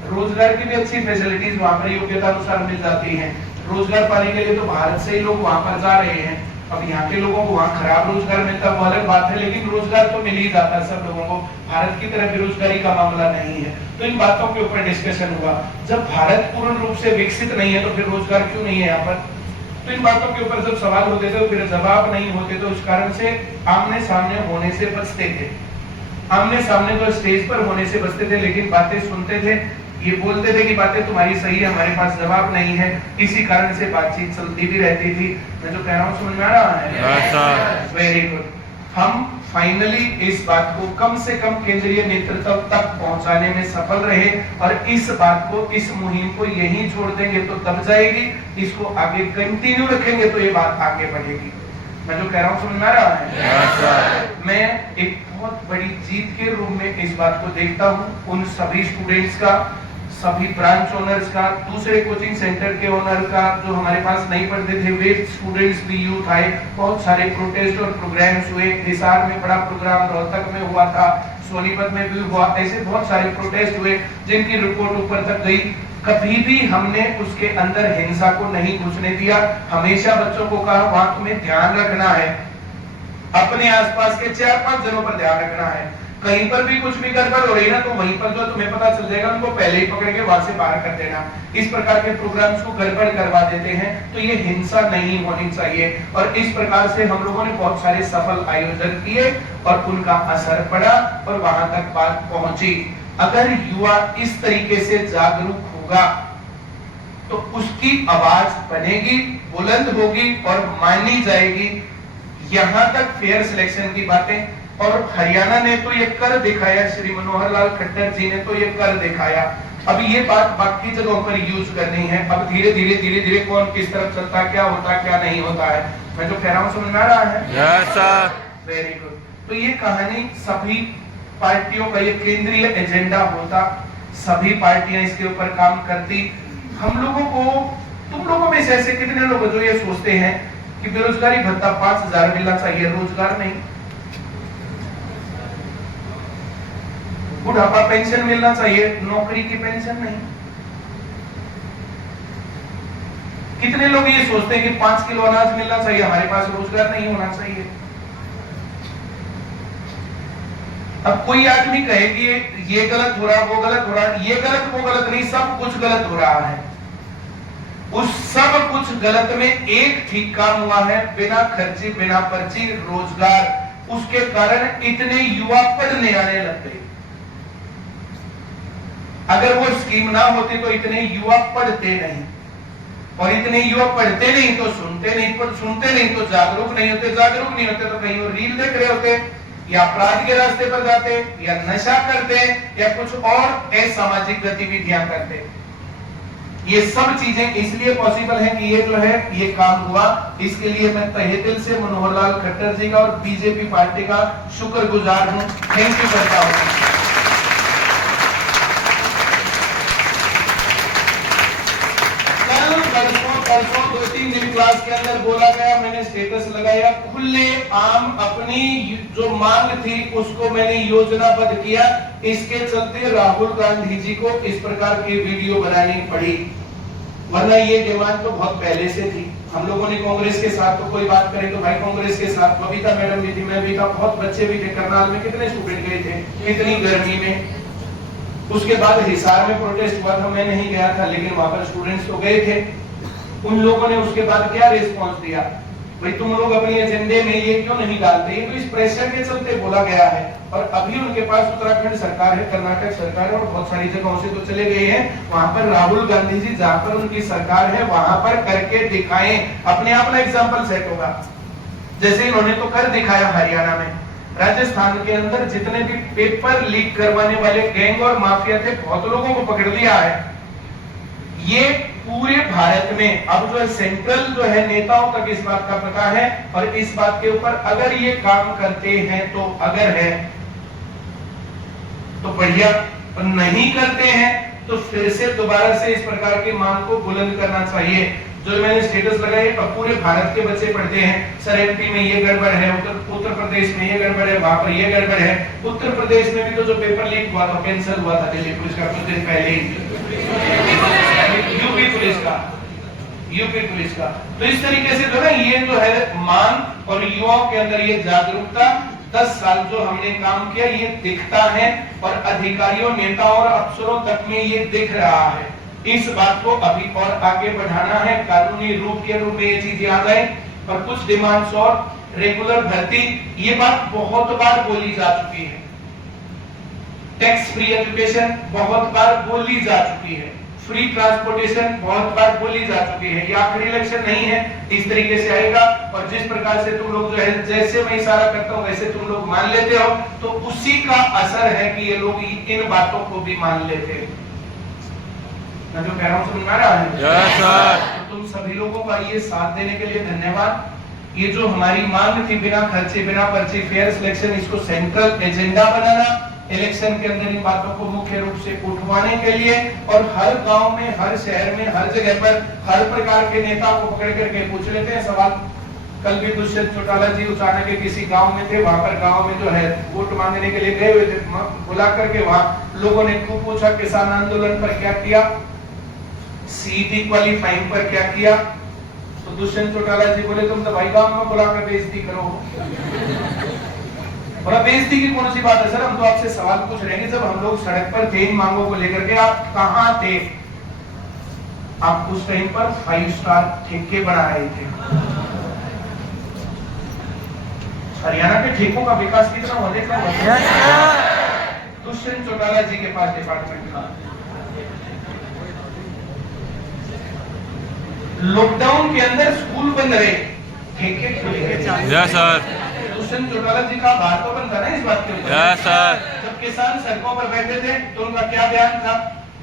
रोजगार की भी अच्छी फैसिलिटीज वहां पर योग्यता अनुसार मिल जाती हैं। रोजगार पाने के लिए तो भारत से ही लोग वहां पर जा रहे हैं। अब यहाँ के लोगों को वहाँ खराब रोजगार मिलता वो अलग बात है, लेकिन रोजगार तो मिल ही जाता है सब लोगों को। भारत की तरह बेरोजगारी का मामला नहीं है। तो इन बातों के ऊपर डिस्कशन हुआ। जब भारत पूर्ण रूप से विकसित नहीं है तो फिर रोजगार क्यों नहीं है यहाँ पर? तो इन बातों के ऊपर जब सवाल होते थे तो फिर जवाब नहीं होते, तो उस कारण से आमने सामने होने से बचते थे। आमने सामने तो स्टेज पर होने से बचते थे, लेकिन बातें सुनते थे, ये बोलते थे कि बातें तुम्हारी सही है, हमारे पास जवाब नहीं है, इसी कारण से बातचीत चलती भी रहती थी। मैं जो कह रहा हूँ समझ में आ रहा है? Very good. हम फाइनली इस बात को कम से कम केंद्रीय नेतृत्व तक पहुंचाने में सफल रहे, और इस बात को, इस मुहिम को यहीं छोड़ देंगे तो दब जाएगी, इसको आगे कंटिन्यू रखेंगे तो ये बात आगे बढ़ेगी। मैं जो कह रहा हूँ समझ में आ रहा है? मैं एक बहुत बड़ी जीत के रूप में इस बात को देखता हूँ, उन सभी स्टूडेंट्स का, सभी ब्रांच ओनर्स का, दूसरे कोचिंग सेंटर के ओनर का, जो हमारे पास नहीं पढ़ते थे वे स्टूडेंट्स भी यूथ आए, बहुत सारे प्रोटेस्ट और प्रोग्राम्स हुए। हिसार में बड़ा प्रोग्राम रोहतक में हुआ था, सोनीपत में भी हुआ, ऐसे बहुत सारे प्रोटेस्ट हुए जिनकी रिपोर्ट ऊपर तक गई। कभी भी हमने उसके अंदर हिंसा को नहीं घुसने दिया। हमेशा बच्चों को कहा वहां तुम्हें ध्यान रखना है, अपने आसपास के 4-5 जनों पर ध्यान रखना है। कहीं पर भी कुछ भी गड़बड़ हो रही ना तो वहीं पर जो तुम्हें पता चल जाएगा उनको पहले ही पकड़ के वहां से बाहर कर देना। इस प्रकार के प्रोग्राम्स को गड़बड़ करवा देते हैं, तो ये हिंसा नहीं होनी चाहिए। और इस प्रकार से हम लोगों ने बहुत सारे सफल आयोजन किए और उनका असर पड़ा और वहां तक बात पहुंची। अगर युवा इस तरीके से जागरूक होगा तो उसकी आवाज बनेगी, बुलंद होगी और मानी जाएगी। यहां तक फेयर सिलेक्शन की बातें, और हरियाणा ने तो ये कर दिखाया, श्री मनोहर लाल खट्टर जी ने तो ये कर दिखाया। अब ये बात बाकी जगहों पर यूज करनी है। अब धीरे धीरे कौन किस तरफ चलता, क्या होता क्या नहीं होता है। मैं जो कह रहा हूँ समझ में आ रहा है? Yes sir. Very good. तो ये कहानी सभी पार्टियों का ये केंद्रीय एजेंडा होता, सभी पार्टियां इसके ऊपर काम करती। हम लोगों को, तुम लोगों में से ऐसे कितने लोग जो ये सोचते हैं कि बेरोजगारी भत्ता 5,000 मिलना चाहिए, रोजगार नहीं, बुढ़ापा पेंशन मिलना चाहिए, नौकरी की पेंशन नहीं। कितने लोग ये सोचते हैं कि 5 किलो अनाज मिलना चाहिए, हमारे पास रोजगार नहीं होना चाहिए। अब कोई आदमी कहे कि ये गलत हो रहा, वो गलत हो रहा, ये गलत वो गलत नहीं, सब कुछ गलत हो रहा है। उस सब कुछ गलत में एक ठीक काम हुआ है, बिना खर्ची बिना पर्ची रोजगार। उसके कारण इतने युवा पढ़ने आने लग गए। अगर वो स्कीम ना होती तो इतने युवा पढ़ते नहीं, और इतने युवा पढ़ते नहीं तो सुनते नहीं तो जागरूक नहीं होते, जागरूक नहीं होते तो कहीं और रील देख रहे होते, या अपराध के रास्ते पर जाते, या नशा करते, या कुछ और असामाजिक गतिविधियां करते। ये सब चीजें इसलिए पॉसिबल है कि ये जो है ये काम हुआ। इसके लिए मैं तहे दिल से मनोहर लाल खट्टर जी का और बीजेपी पार्टी का शुक्रगुजार हूं, थैंक यू करता हूं। परसों 2-3 दिन क्लास के अंदर बोला गया, मैंने स्टेटस लगाया, खुले आम अपनी जो मांग थी उसको मैंने योजनाबद्ध किया। इसके चलते राहुल गांधी जी को इस प्रकार की वीडियो बनानी पड़ी, वरना ये डिमांड तो बहुत पहले से थी। हम लोगों ने कांग्रेस के साथ तो कोई बात करें तो भाई कांग्रेस के साथ बबीता मैडम भी थी, मैं भी था, बहुत बच्चे भी थे। करनाल में कितने स्टूडेंट गए थे, कितनी गर्मी में। उसके बाद हिसार में प्रोटेस्ट हुआ था, मैं नहीं गया था, लेकिन वहां पर स्टूडेंट्स तो गए थे। उन लोगों ने उसके बाद क्या रिस्पांस दिया, भाई तुम लोग अपनी एजेंडे में ये क्यों नहीं डालते? ये तो इस प्रेशर के चलते बोला गया है। और अभी उनके पास उत्तराखंड सरकार है, कर्नाटक सरकार है, और बहुत सारी जगहों से तो चले गए हैं। वहां पर राहुल गांधी जी जहां पर उनकी सरकार है वहां पर करके दिखाएं, अपने आप में एग्जाम्पल सेट होगा। जैसे इन्होंने तो कर दिखाया हरियाणा में, राजस्थान के अंदर जितने भी पेपर लीक करवाने वाले गैंग और माफिया थे, बहुत लोगों को पकड़ लिया है। ये पूरे भारत में अब जो है सेंट्रल जो है नेताओं तक इस बात का पता है, और इस बात के ऊपर अगर ये काम करते हैं तो अगर है तो बढ़िया, और नहीं करते हैं तो फिर से दोबारा से इस प्रकार की मांग को बुलंद करना चाहिए। जो मैंने स्टेटस लगाए, अब पूरे भारत के बच्चे पढ़ते हैं, सर एमपी में ये गड़बड़ है, उत्तर प्रदेश में ये गड़बड़ है, वहां पर ये गड़बड़ है। उत्तर प्रदेश में भी तो जो पेपर लीक हुआ था, कैंसिल हुआ था दिल्ली पुलिस का कुछ दिन पहले ही, यूपी पुलिस का, यूपी पुलिस का। तो इस तरीके से जो है ये जो है मांग और युवाओं के अंदर ये जागरूकता 10 साल जो हमने काम किया ये दिखता है और अधिकारियों, नेताओं और अफसरों तक में ये दिख रहा है। इस बात को अभी और आगे बढ़ाना है, कानूनी रूप के रूप में ये चीजें आ जाए और कुछ डिमांड्स और रेगुलर भर्ती, ये बात बहुत बार बोली जा चुकी है। टैक्स फ्री एजुकेशन बहुत बार बोली जा चुकी है। फ्री ट्रांसपोर्टेशन बहुत बार बोली जा चुकी है। ये आखिरी इलेक्शन नहीं है, इस तरीके से आएगा और जिस प्रकार से तुम लोग जो है जैसे मैं इशारा करता हूं वैसे तुम लोग मान लेते हो, तो उसी का असर है कि ये लोग इन बातों को भी मान लेते हैं। मैं जो कह रहा हूं समझ में आ रहा है? Yes sir. तो तुम सभी लोगों का ये साथ देने के लिए धन्यवाद। ये जो हमारी मांग थी बिना खर्चे बिना पर्ची फेयर सिलेक्शन, इसको सेंट्रल एजेंडा बनाना, इलेक्शन के अंदर इन बातों को मुख्य रूप से उठवाने के लिए और हर गांव में, हर शहर में, हर जगह पर हर प्रकार के नेता को पकड़ करके पूछ लेते हैं सवाल। कल भी दुष्यंत चौटाला जी उचाना के किसी गांव में थे, वहां पर गांव में जो है वोट मांगने के लिए गए हुए थे, बुला करके वहां लोगों ने खूब पूछा किसान आंदोलन पर क्या किया, सीईटी क्वालिफाइंग पर क्या किया। तो दुष्यंत चौटाला जी बोले तुम तो भाई गांव में बुलाकर बेइज्जती करो। बड़ा बेइज्जती की कौन सी बात है सर, हम तो आपसे सवाल पूछ रहे हैं, जब हम लोग सड़क पर थे इन मांगों को लेकर के, आप कहां थे? आप उस टाइम पर 5 स्टार ठेके बना रहे थे। हरियाणा के ठेकों का विकास कितना हो देखा? दुष्यंत चौटाला जी के पास डिपार्टमेंट था। लॉकडाउन के अंदर स्कूल बंद रहे, ठेके खुले गए। Yes sir. दुष्यंत चौटाला जी का बात तो बनता ना इस बात के ऊपर। Yes sir. जब किसान सड़कों पर बैठे थे तो उनका क्या बयान था?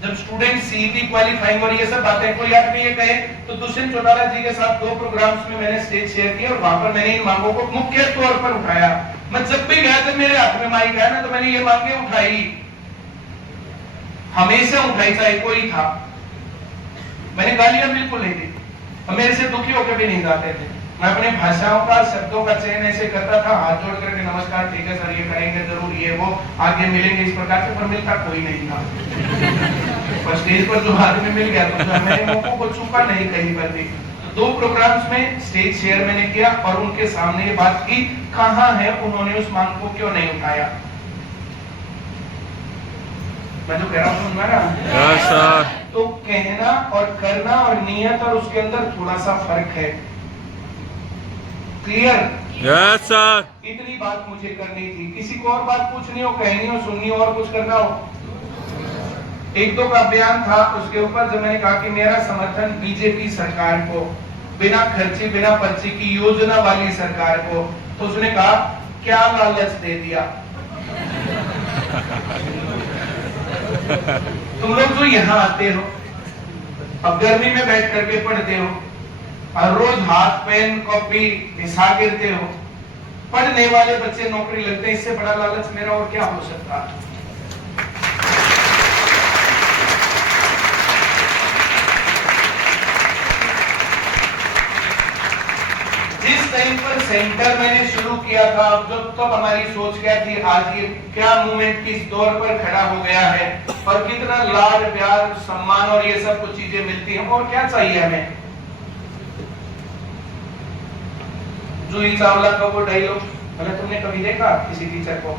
जब स्टूडेंट सीईटी क्वालिफाइंग और ये सब बातें कोई आदमी ये कहे, तो दुष्यंत चौटाला जी के साथ 2 प्रोग्राम्स में मैंने स्टेज शेयर किया और वहां पर मैंने इन मांगों को मुख्य तौर पर उठाया। मैं जब भी गया, जब मेरे हाथ में माइक आया ना, तो मैंने ये मांगे उठाई, हमेशा उठाई, चाहे कोई था। मैंने गालियां बिल्कुल नहीं दी और मेरे से दुखी होकर भी नहीं जाते थे। मैं अपने भाषाओं का, शब्दों का चयन ऐसे करता था, हाथ जोड़ करके नमस्कार, ठीक है सर, ये करेंगे जरूर, ये वो, आगे मिलेंगे, इस प्रकार से। पर मिलता कोई नहीं था। पर स्टेज पर जो आदमी मिल गया तो मैंने मौकों को चूका नहीं कहीं पर भी। 2 प्रोग्राम्स में स्टेज शेयर मैंने किया और उनके सामने ये बात की, कहां है उन्होंने उस मांग को क्यों नहीं उठाया? मैं जो कह रहा हूं समझ रहा? Yes sir. तो कहना और करना और नियत और उसके अंदर थोड़ा सा फर्क है। क्लियर? Yes sir. इतनी बात मुझे करनी थी। किसी को और बात पूछनी हो, कहनी हो, सुननी हो और कुछ करना हो? 1-2 का बयान था उसके ऊपर, जब मैंने कहा कि मेरा समर्थन बीजेपी सरकार को, बिना खर्चे बिना पर्ची की योजना वाली सरकार को, तो उसने कहा क्या लालच दे दिया? तुम लोग जो यहाँ आते हो, अब गर्मी में बैठ करके पढ़ते हो और रोज हाथ पेन कॉपी घिसा गिरते हो, पढ़ने वाले बच्चे नौकरी लगते हैं, इससे बड़ा लालच मेरा और क्या हो सकता है? जिस टाइम पर सेंटर मैंने शुरू किया था, जब तक हमारी सोच क्या थी, आज ये क्या मूवमेंट किस दौर पर खड़ा हो गया है और कितना लाड प्यार सम्मान और ये सब कुछ चीजें मिलती हैं, और क्या चाहिए हमें? जूही चावला का वो डायलॉग, मतलब तुमने कभी देखा किसी टीचर को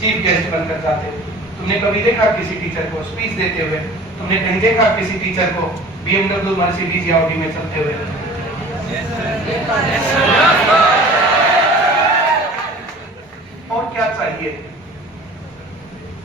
चीफ गेस्ट बनकर जाते हुए? तुमने कभी देखा किसी टीचर को स्पीच देते हुए? तुमने कहीं देखा किसी टीचर को BMW मर्सिडीज या ऑडी में चलते हुए? और क्या चाहिए?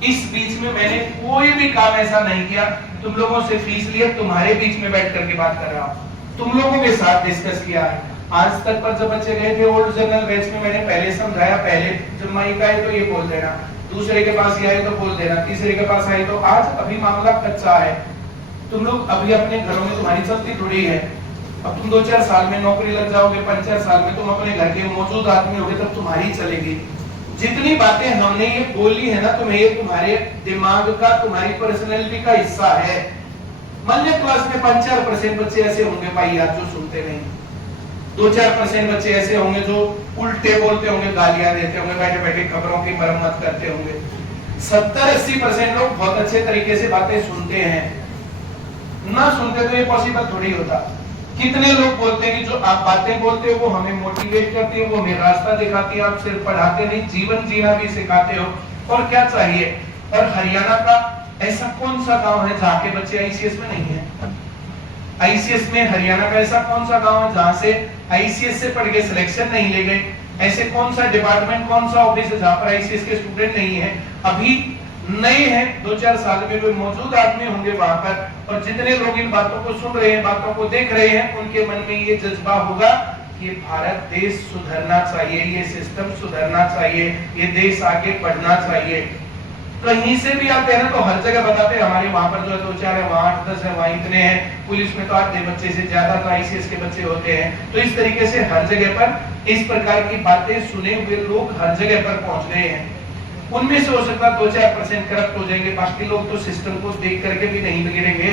इस बीच में मैंने कोई भी काम ऐसा नहीं किया। तुम लोगों से फीस लिया, तुम्हारे बीच में बैठ करके बात कर रहा हूं, तुम लोगों के साथ डिस्कस किया है। आज तक पर जब बच्चे गए थे ओल्ड जनरल बैच में, मैंने पहले समझाया, पहले जब माइक आए तो ये बोल देना, दूसरे के पास आए तो बोल देना, तीसरे के पास आए तो। आज अभी मामला कच्चा है, तुम लोग अभी अपने घरों में, तुम्हारी चलती थोड़ी है। अब तुम 2-4 साल में नौकरी लग जाओगे, 5-4 साल में तुम अपने घर के मौजूद आदमी होगे, तब तुम्हारी चलेगी। जितनी बातें हमने ये बोली है ना तुम्हें, ये तुम्हारे दिमाग का, तुम्हारी पर्सनैलिटी का हिस्सा है। मान लिया क्लास में 5-4% बच्चे ऐसे होंगे भाई यार जो सुनते नहीं, 2-4% बच्चे ऐसे होंगे जो उल्टे बोलते होंगे, गालियां देते होंगे, बैठे बैठे खबरों की मरम्मत करते होंगे। 70-80% लोग बहुत अच्छे तरीके से बातें सुनते हैं। ना सुनते तो ये पॉसिबल थोड़ी होता। कितने लोग बोलते हैं कि जो आप बातें बोलते हो वो हमें मोटिवेट करती है, वो हमें रास्ता दिखाती है, आप सिर्फ पढ़ाते नहीं जीवन जीना भी सिखाते हो, और क्या चाहिए। और हरियाणा का ऐसा कौन सा गांव है जहाँ के बच्चे आईसीएस में नहीं है? आईसीएस में हरियाणा का ऐसा कौन सा गांव है जहाँ से आईसीएस से पढ़ के सिलेक्शन नहीं ले गए? ऐसे कौन सा डिपार्टमेंट, कौन सा ऑफिस है जहाँ पर आईसीएस के स्टूडेंट नहीं है? अभी नए हैं, 2-4 साल में कोई मौजूद आदमी होंगे वहां पर, और जितने लोग इन बातों को सुन रहे हैं, बातों को देख रहे हैं, उनके मन में ये जज्बा होगा कि भारत देश सुधरना चाहिए, ये सिस्टम सुधरना चाहिए, ये देश आगे बढ़ना चाहिए। कहीं से भी आते हैं ना तो हर जगह बताते हैं हमारे वहां पर जो है 2-4 है, वहां 8-10 है, वहां इतने हैं, पुलिस में तो आधे बच्चे से ज्यादा तो आईसीएस के बच्चे होते हैं। तो इस तरीके से हर जगह पर इस प्रकार की बातें सुने हुए लोग हर जगह पर पहुंच गए हैं। उनमें से हो सकता है 2-4% करप्ट हो जाएंगे, बाकी लोग तो सिस्टम को देख करके भी नहीं बिगड़ेंगे।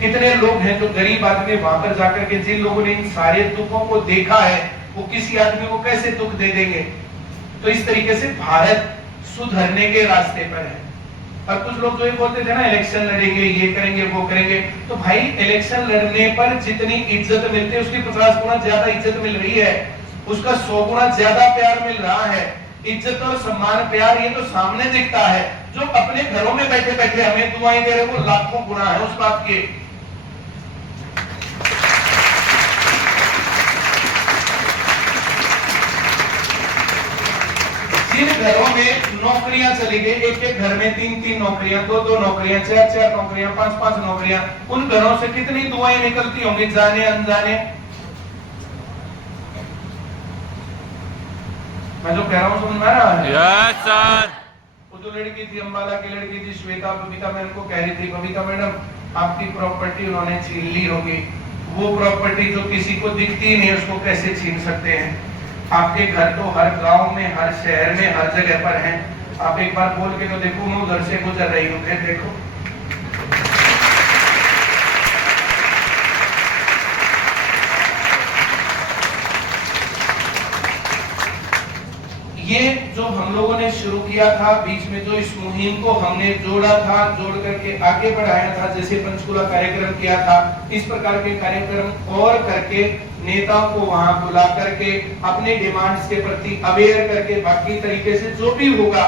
कितने लोग हैं जो गरीब आदमी वहां पर जाकर के, जिन लोगों ने इन सारे दुखों को देखा है, वो किसी आदमी को कैसे दुख दे देंगे? तो इस तरीके से भारत सुधरने के रास्ते पर है। और कुछ लोग जो ये बोलते थे ना इलेक्शन लड़ेंगे, ये करेंगे, वो करेंगे, तो भाई इलेक्शन लड़ने पर जितनी इज्जत मिलती है उसकी 50 गुना ज्यादा इज्जत मिल रही है, उसका 100 गुना ज्यादा प्यार मिल रहा है। इज्जत और सम्मान, प्यार ये तो सामने दिखता है, जो अपने घरों में बैठे बैठे हमें दुआएं दे रहे वो लाखों गुना है उस बात के। जिन घरों में नौकरियां चली गई, एक घर में 3-3 नौकरियां, 2-2 नौकरियां, 4-4 नौकरियां, 5-5 नौकरियां, उन घरों से कितनी दुआएं निकलती होंगी जाने अनजाने। मैं जो कह रहा हूं समझ में आ रहा है? Yes sir. वो जो लड़की थी, अंबाला की लड़की थी श्वेता, बबीता मैम को कह रही थी, बबीता मैडम आपकी प्रॉपर्टी उन्होंने छीन ली होगी, वो प्रॉपर्टी जो किसी को दिखती ही नहीं उसको कैसे छीन सकते हैं? आपके घर तो हर गांव में, हर शहर में, हर जगह पर हैं। आप एक बार बोल के तो देखो, मैं उधर से गुजर रही हूँ, फिर देखो। ये जो हम लोगों ने शुरू किया था बीच में, जो इस मुहिम को हमने जोड़ा था, जोड़ करके आगे बढ़ाया था, जैसे पंचकूला कार्यक्रम किया था, इस प्रकार के कार्यक्रम और करके नेताओं को वहां बुला करके अपने डिमांड्स के प्रति अवेयर करके, बाकी तरीके से जो भी होगा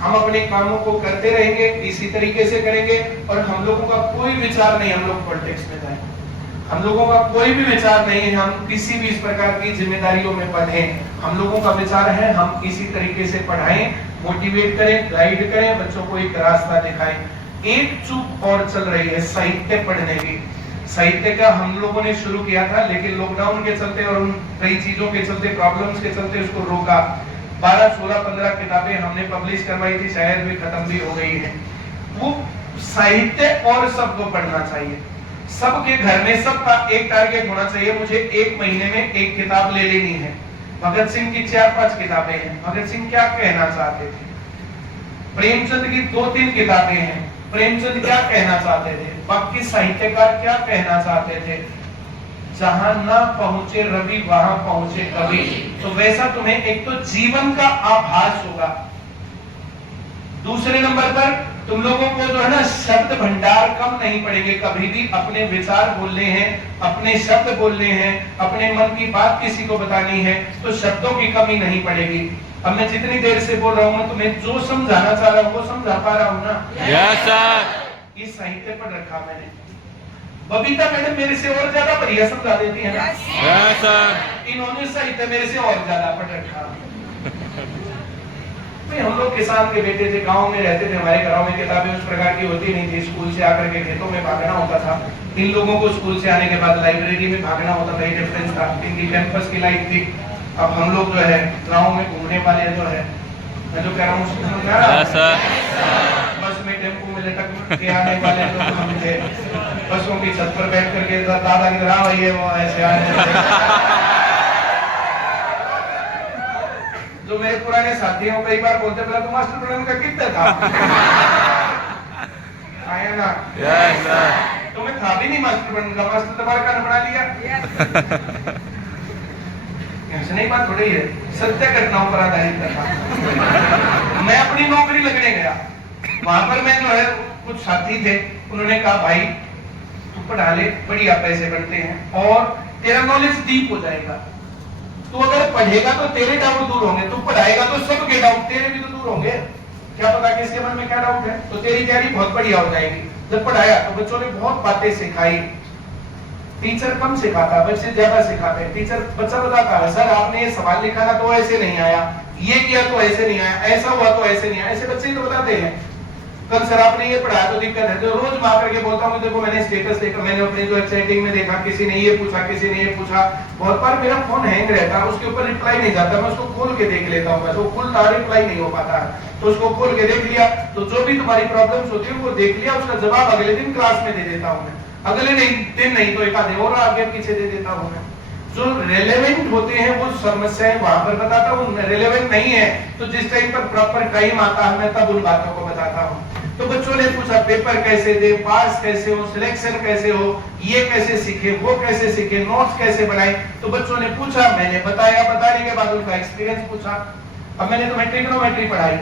हम अपने कामों को करते रहेंगे, इसी तरीके से करेंगे। और हम लोगों का कोई विचार नहीं हम लोग पॉलिटिक्स में जाएं, हम लोगों का कोई भी विचार नहीं है हम किसी भी इस प्रकार की जिम्मेदारियों में बढ़ें। हम लोगों का विचार है हम इसी तरीके से पढ़ाएं, मोटिवेट करें, गाइड करें, बच्चों को एक रास्ता दिखाएं। एक चूक और चल रही है साहित्य पढ़ने की। साहित्य का हम लोगों ने शुरू किया था, लेकिन लॉकडाउन के चलते और उन कई चीजों के चलते, प्रॉब्लम्स के चलते उसको रोका। 12, 16, 15 किताबें हमने पब्लिश करवाई थी, शायद भी खत्म भी हो गई है। वो साहित्य और सबको पढ़ना चाहिए, सबके घर में सबका एक टारगेट होना चाहिए, मुझे 1 महीने में 1 किताब ले लेनी है। भगत सिंह की 4-5 किताबें हैं, भगत सिंह क्या कहना चाहते थे। प्रेमचंद की 2-3 किताबें हैं, प्रेमचंद क्या कहना चाहते थे, बाकी साहित्यकार क्या कहना चाहते थे। जहां ना पहुंचे रवि वहां पहुंचे कवि। तो वैसा तुम्हें एक तो जीवन का आभास होगा। दूसरे नंबर पर तुम लोगों को जो है ना शब्द भंडार कम नहीं पड़ेंगे, कभी भी अपने विचार बोलने हैं, अपने शब्द बोलने हैं, अपने मन की बात किसी को बतानी है तो शब्दों की कमी नहीं पड़ेगी। अब मैं जितनी देर से बोल रहा हूँ मैं तुम्हें जो समझाना चाह रहा हूँ वो समझा पा रहा हूँ ना? Yes sir. ये साहित्य पर रखा मैंने। बबीता मैडम मेरे से और ज्यादा बढ़िया समझा देती है ना? Yes sir. इन्होंने साहित्य मेरे से और ज्यादा पढ़ रखा। हम लोग किसान के बेटे थे, गांव में रहते थे, हमारे घरों में किताबें उस प्रकार की होती नहीं थी, स्कूल से आकर के खेतों में भागना होता था। इन लोगों को स्कूल से आने के बाद लाइब्रेरी में भागना होता था, ये डिफरेंस था। इनकी कैंपस की लाइफ थी। अब हम लोग जो है गांव में घूमने वाले जो है, मैं जो कह रहा हूँ उसको समझ में आ रहा है? बस में टेम्पो में लटक के आने वाले लोग हम थे, बसों की छत पर बैठ करके दादा की तरह वही है वो ऐसे आने। जो मेरे पुराने साथी हैं कई बार बोलते बोला तो मास्टर प्लान का कितना था आया ना? Yes sir. तुम्हें था भी नहीं मास्टर प्लान का, मास्टर तुम्हारा कान बना लिया। ऐसे नहीं बात हो रही है, सत्य घटनाओं पर आधारित था। मैं अपनी नौकरी लगने गया, वहां पर मैं जो है कुछ साथी थे, उन्होंने कहा भाई तू पढ़ा ले, बढ़िया पैसे बनते हैं और तेरा नॉलेज डीप हो जाएगा। तू अगर पढ़ेगा तो तेरे डाउट दूर होंगे, तू पढ़ाएगा तो सबके डाउट तेरे भी तो दूर होंगे। क्या पता किसके मन में क्या डाउट है, तो तेरी तैयारी बहुत बढ़िया हो जाएगी। जब पढ़ाया तो बच्चों ने बहुत बातें सिखाई। टीचर कम सिखाता, बच्चे ज्यादा सिखाते हैं। टीचर बच्चा बताता है, सर आपने ये सवाल लिखा ना तो ऐसे नहीं आया, ये किया तो ऐसे नहीं आया, ऐसा हुआ तो ऐसे नहीं आया। ऐसे बच्चे ही तो बताते हैं, कल सर आपने ये पढ़ाया तो दिक्कत है। तो रोज मार करके बोलता हूँ, देखो मैंने स्टेटस देखा, मैंने अपने जो चैटिंग में देखा, किसी ने ये पूछा, किसी ने ये पूछा। बहुत बार मेरा फोन हैंग रहता है, उसके ऊपर रिप्लाई नहीं जाता, मैं उसको खोल के देख लेता हूँ, वो खुलता रिप्लाई नहीं हो पाता है। तो उसको खोल के देख लिया, तो जो भी तुम्हारी प्रॉब्लम्स होती है वो देख लिया, उसका जवाब अगले दिन क्लास में दे देता हूँ मैं। अगले दिन नहीं तो एक आधे और आगे पीछे दे देता हूँ मैं। जो रेलेवेंट होते हैं वो समस्याएं वहां पर बताता हूँ, रेलेवेंट नहीं है तो जिस टाइम पर प्रॉपर टाइम आता है मैं तब उन बातों को बताता हूँ। तो बच्चों ने पूछा पेपर कैसे दे, पास कैसे हो, सिलेक्शन कैसे हो, ये कैसे सीखे, वो कैसे सीखे, नोट्स कैसे बनाए। तो बच्चों ने पूछा, मैंने बताया, बताने के बाद उनका एक्सपीरियंस पूछा। अब मैंने तुम्हें ट्रिग्नोमेट्री पढ़ाई,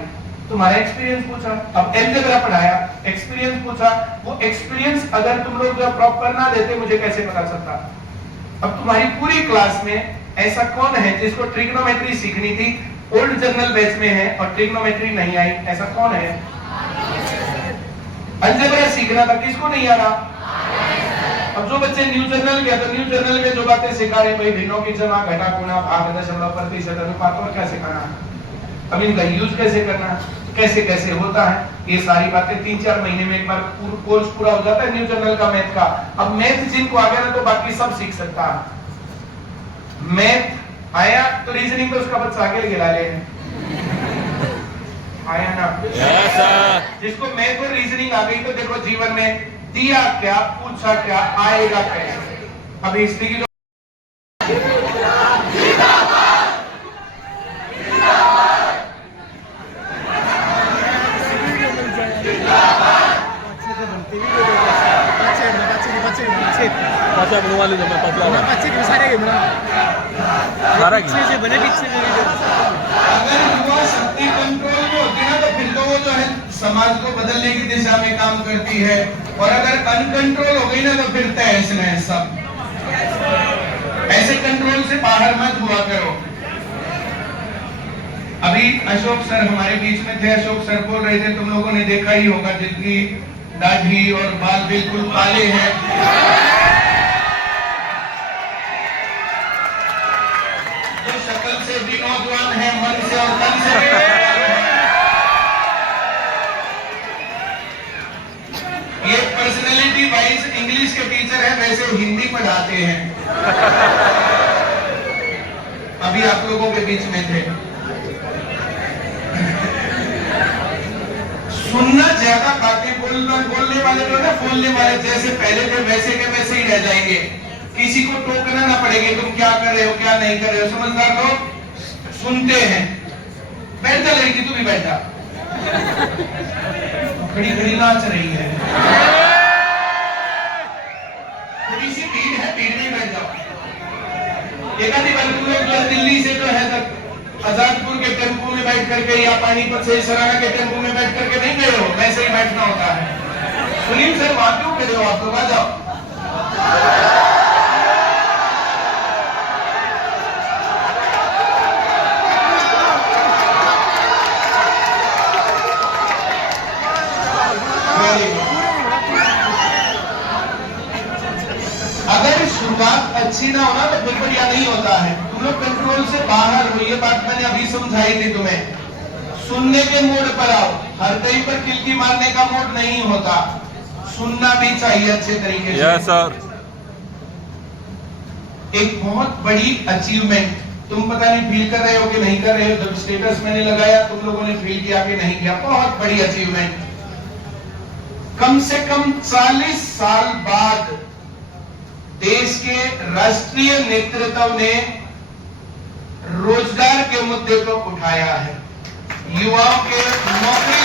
तुम्हारा एक्सपीरियंस पूछा। अब अलजेब्रा पढ़ाया, एक्सपीरियंस पूछा। वो एक्सपीरियंस अगर तुम लोग प्रॉपर ना देते मुझे कैसे पता चलता। अब तुम्हारी पूरी क्लास में ऐसा कौन है जिसको ट्रिग्नोमेट्री सीखनी थी, ओल्ड जनरल बैच में है और ट्रिग्नोमेट्री नहीं आई, ऐसा कौन है? अलजेब्रा सीखना था, किसको नहीं आ रहा? अब जो बच्चे न्यू जर्नल गया तो न्यू जर्नल में जो बातें सिखा रहे भाई, भिन्नों की जमा, घटा, गुणा, भाग, दशमलव, प्रतिशत, अनुपात और क्या सिखाना है, अब इनका यूज कैसे करना है, कैसे कैसे होता है, ये सारी बातें 3-4 महीने में एक बार कोर्स पूरा हो जाता है न्यू जर्नल का मैथ का। अब मैथ जिनको आ गया ना तो बाकी सब सीख सकता है। मैथ आया तो रीजनिंग तो उसका बच्चा आगे गिरा ले आया ना। Yes sir. जिसको मैथ और रीजनिंग आ गई तो देखो जीवन में दिया क्या, पूछा क्या, आएगा कैसे। अभी हिस्ट्री की वाली जो मैं पतला हुआ अगर युवा शक्ति कंट्रोल में होती है तो फिर तो वो जो है समाज को बदलने की दिशा में काम करती है, और अगर अनकंट्रोल हो गई ना तो फिर तहस नहस सब। ऐसे कंट्रोल से बाहर मत हुआ करो। अभी अशोक सर हमारे बीच में थे, अशोक सर बोल रहे थे, तुम लोगों ने देखा ही होगा, जिनकी दाढ़ी और बाल बिल्कुल काले हैं, जो शक्ल से भी नौजवान है, मन से और तन से भी नौजवान है। ये पर्सनैलिटी वाइज इंग्लिश के टीचर है, वैसे हिंदी पढ़ाते हैं। अभी आप लोगों के बीच में थे। सुनना ज्यादा, बातें बोलने वाले जो है, बोलने वाले जैसे पहले थे वैसे के वैसे ही रह जाएंगे। किसी को टोकना ना पड़ेगा तुम क्या कर रहे हो क्या नहीं कर रहे हो। समझदार लोग सुनते हैं। बैठ जा लड़की, तू भी बैठ जा, खड़ी खड़ी नाच रही है, थोड़ी सी भीड़ है, भीड़ में बैठ जाओ। एक आधी बार तुम लोग दिल्ली से जो है तक आजादपुर के टेम्पो में बैठ करके या पानीपत से सराना के टेम्पो में बैठ करके नहीं गए हो, वैसे ही बैठना होता है। सुनील सर वहां क्यों खड़े हो, आप लोग आ जाओ। अगर शुरुआत अच्छी ना होना तो फिर बढ़िया नहीं होता है। तुम लोग कंट्रोल से बाहर हो, ये बात मैंने अभी समझाई थी तुम्हें। सुनने के मोड पर आओ, हर कहीं पर किल्की मारने का मोड नहीं होता, सुनना भी चाहिए अच्छे तरीके से। Yes sir. एक बहुत बड़ी अचीवमेंट, तुम पता नहीं फील कर रहे हो कि नहीं कर रहे हो, जब स्टेटस मैंने लगाया तुम लोगों ने फील किया कि नहीं किया, बहुत बड़ी अचीवमेंट। कम से कम 40 साल बाद देश के राष्ट्रीय नेतृत्व ने रोजगार के मुद्दे को उठाया है, युवाओं के नौकरी